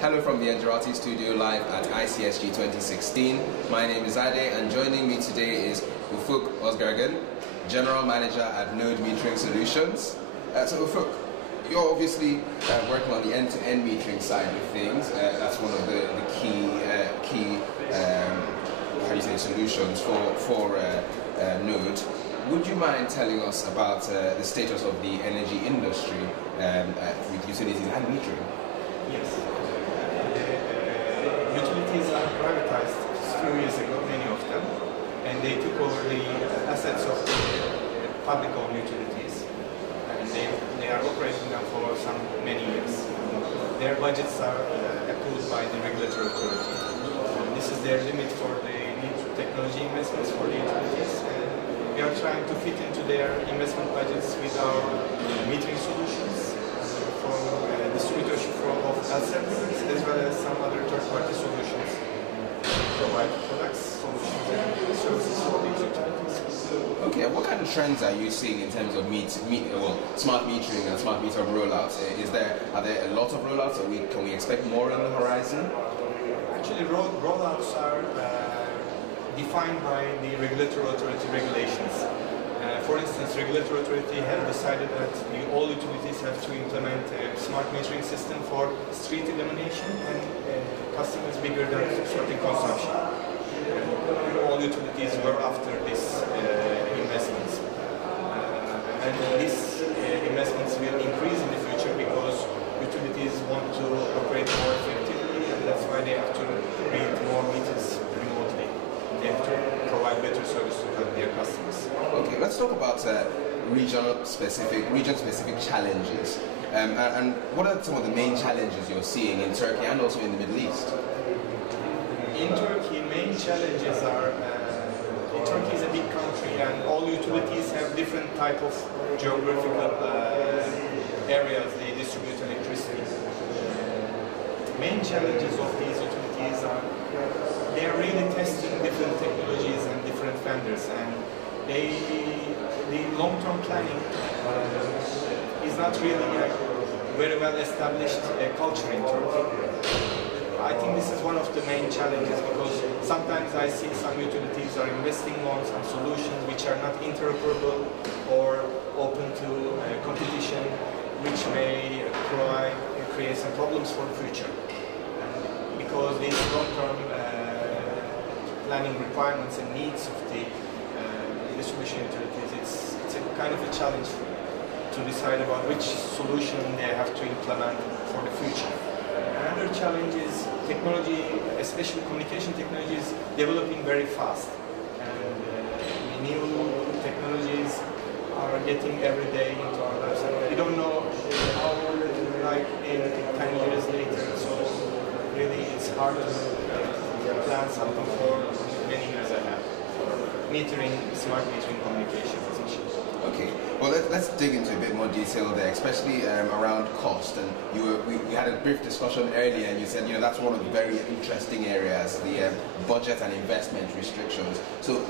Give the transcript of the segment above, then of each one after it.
Hello from the Engerati studio live at ICSG 2016. My name is Ade, and joining me today is Ufuk Ozgergen, General Manager at Node Metering Solutions. So Ufuk, you're obviously working on the end-to-end metering side of things. That's one of the key solutions for Node. Would you mind telling us about the status of the energy industry with utilities and metering? Yes. Utilities are privatized a few years ago, many of them, and they took over the assets of the public-owned utilities, and they are operating them for many years. Their budgets are approved by the regulatory authority. This is their limit for the technology investments for the utilities. We are trying to fit into their investment budgets with our metering solutions for distributorship of services, as well as some other third-party solutions provide products, solutions, and services for these utilities. Okay, what kind of trends are you seeing in terms of smart metering and smart meter rollouts? Are there a lot of rollouts, or can we expect more on the horizon? Actually, rollouts are defined by the regulatory authority regulations. For instance, regulatory authority have decided that all utilities have to implement a smart metering system for street illumination and customers bigger than certain consumption. All utilities were after this investments. And these investments will increase in the future because utilities want to operate more effectively, and that's why they have to read more meters remotely. They have to provide better service to their customers. Okay, let's talk about region-specific challenges. And what are some of the main challenges you're seeing in Turkey and also in the Middle East? In Turkey, main challenges are, Turkey is a big country and all utilities have different type of geographical areas they distribute electricity. Main challenges of these utilities are they are really testing different technologies and different vendors, and the long-term planning is not really a very well established culture in Turkey. I think this is one of the main challenges because sometimes I see some utilities are investing on some solutions which are not interoperable or open to competition, which may create some problems for the future. Because these long-term planning requirements and needs of the distribution utilities, it's a kind of a challenge to decide about which solution they have to implement for the future. Another challenge is technology, especially communication technology, is developing very fast. And new technologies are getting every day into our lives. And we don't know how like in 10 years later, so really it's hard to plan something for many years ahead for metering, smart metering communication especially. Okay, well let's dig into a bit more detail there, especially around cost. And we had a brief discussion earlier, and you said that's one of the very interesting areas, the budget and investment restrictions. So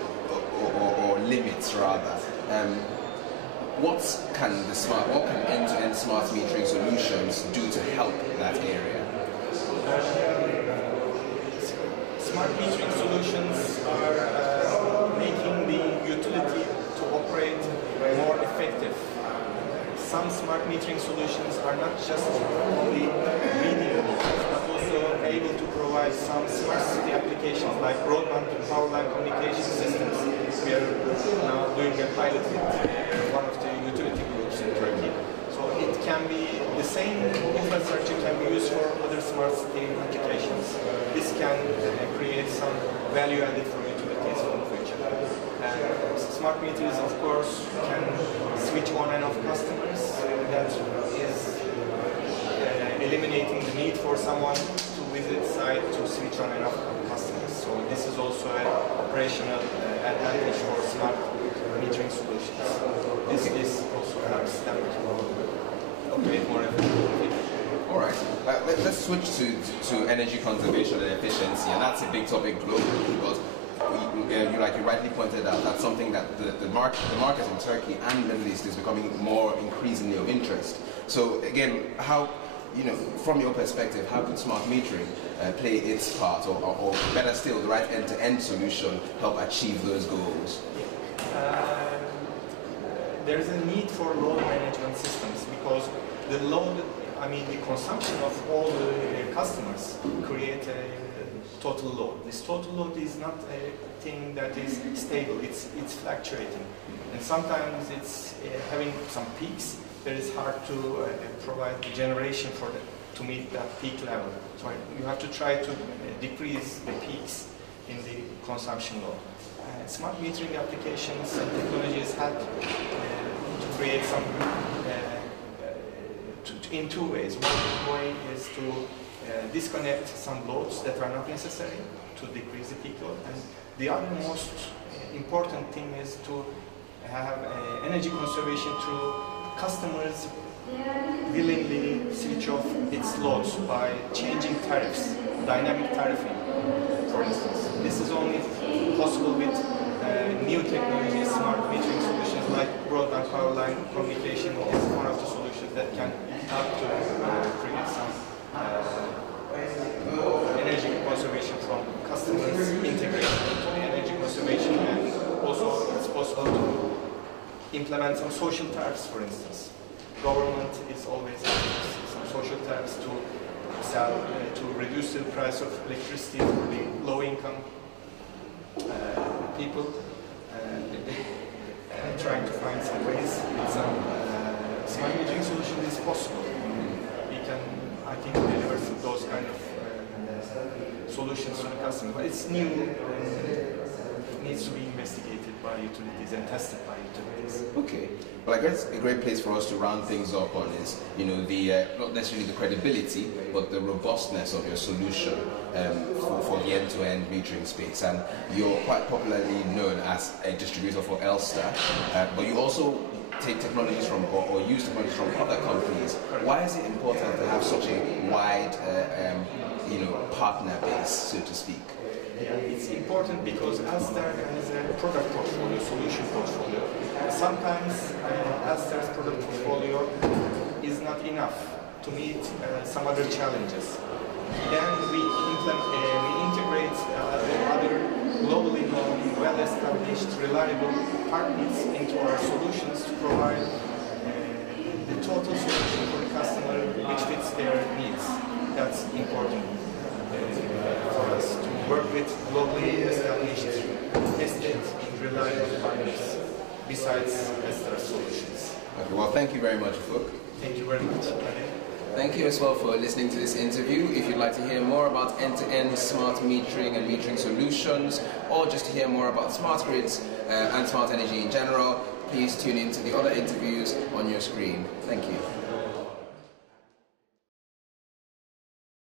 or limits rather. What can end-to-end smart metering solutions do to help that area? Smart metering solutions are making the utility to operate more effective. Some smart metering solutions are not just only reading meters, but also able to provide some smart city applications like broadband and power line communication systems. We are now doing a pilot with one of the utility groups in Turkey. So it can be the same infrastructure can be used for other smart city applications. This can create some value added for utilities for the future. Smart meters, of course, can switch on and off customers. That is eliminating the need for someone to visit site to switch on and off customers. So this is also an operational advantage for smart metering solutions. This also helps them to operate more effectively. All right, let's switch to energy conservation and efficiency, and that's a big topic globally because like you rightly pointed out, that's something that the market in Turkey and Middle East is becoming more increasingly of interest. So again, how you know, from your perspective, how could smart metering play its part, or better still, the right end-to-end solution help achieve those goals? There is a need for load management systems because the load, the consumption of all the customers create a total load. This total load is not a thing that is stable, it's fluctuating. And sometimes it's having some peaks that is hard to provide the generation for to meet that peak level. So you have to try to decrease the peaks in the consumption load. Smart metering applications and technologies help to create some in two ways. One way is to disconnect some loads that are not necessary to decrease the peak load, and the other most important thing is to have energy conservation through customers willingly switch off its loads by changing tariffs, dynamic tariffing, for instance. This is only possible with new technologies, smart metering solutions like broadband power line communication is one of the solutions that can help to create some energy conservation from customers integrated into the energy conservation, and also it's possible to implement some social tariffs, for instance. Government is always having some social tariffs to sell, to reduce the price of electricity for the low-income people, trying to find some ways. Some smart metering solution is possible. We can, I think, deliver those kind of solutions to the customer. But it's new, needs to be investigated by utilities and tested by utilities. Okay. Well, I guess a great place for us to round things up on is, you know, the not necessarily the credibility, but the robustness of your solution for the end-to-end metering space. And you're quite popularly known as a distributor for Elster, but you also take technologies from or use technologies from other companies. Why is it important to have such a wide, partner base, so to speak? Yeah, it's important because Elster has a product portfolio, solution portfolio. Sometimes Elster's product portfolio is not enough to meet some other challenges. Then we integrate other globally known, well-established, reliable partners into our solutions to provide the total solution for the customer which fits their needs. That's important for us to work with globally established, tested, reliable partners besides Elster solutions. Okay, well, thank you very much, Ufuk. Thank you very much. Thank you as well for listening to this interview. If you'd like to hear more about end-to-end smart metering and metering solutions, or just to hear more about smart grids and smart energy in general, please tune in to the other interviews on your screen. Thank you.